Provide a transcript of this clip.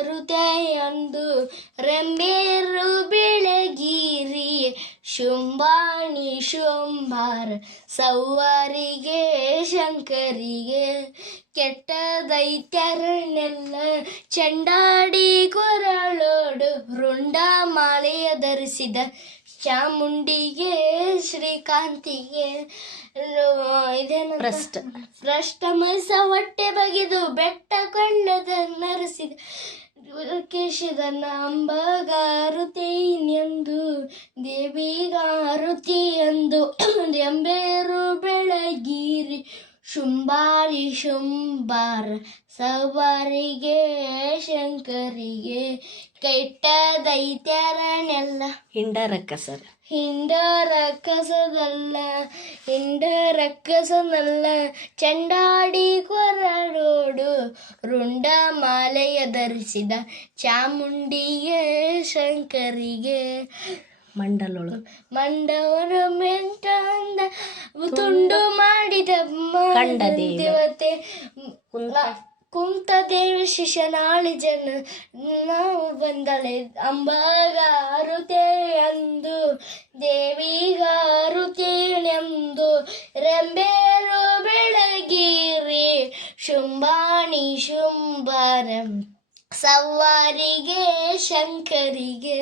ದೇವಿಗಾರುತೆಯಂದು ರೆಂಬೇರು ಬೆಳಗಿರಿ ಶುಂಭಾಣಿ ಶುಂಭಾರ ಸೌವಾರಿಗೆ ಶಂಕರಿಗೆ ಕೆಟ್ಟ ದೈತ್ಯರನ್ನೆಲ್ಲ ಚಂಡಾಡಿ ಕೊರಳೋಡು ರುಂಡ ಮಾಲೆಯ ಧರಿಸಿದ ಚಾಮುಂಡಿಗೆ ಶ್ರೀಕಾಂತಿಗೆ ಇದೇನು ಭ್ರಷ್ಟ ಮನಸ ಹೊಟ್ಟೆ ಬಗೆದು ಬೆಟ್ಟ ಕಣ್ಣದ ನರಸಿದ ಕೇಶದನ್ನ ಅಂಬಗಾರುತಿಯೆಂದು ದೇವಿಗಾರುತಿಯೆಂದು ಎಂಬೇರು ಬೆಳಗಿರಿ ಶುಂಭಾರಿ ಶುಂಭಾರ ಸವಾರಿಗೆ ಶಂಕರಿಗೆ ಕೆಟ್ಟ ದೈತ್ಯರನೆಲ್ಲ ಹಿಂಡರಕ್ಕಸನಲ್ಲ ಚಂಡಾಡಿ ಕೊರಡೋಡು ರುಂಡ ಮಾಲೆಯ ಧರಿಸಿದ ಚಾಮುಂಡಿಗೆ ಶಂಕರಿಗೆ ಮಂಡವರು ಮೆಂಟಂದ ತುಂಡು ಮಾಡಿದ ದೇವತೆ ಕುಂತದೇವಿ ಶಿಶನಾಳಿ ಜನ ನಾವು ಬಂದಳೆ ಅಂಬಗಾರುತೆಯಂದು ದೇವಿಗಾರುತೆಯೆಂದು ರೆಂಬೇರು ಬೆಳಗಿರಿ ಶುಂಭಾಣಿ ಶುಂಭಾರ ಸವಾರಿಗೆ ಶಂಕರಿಗೆ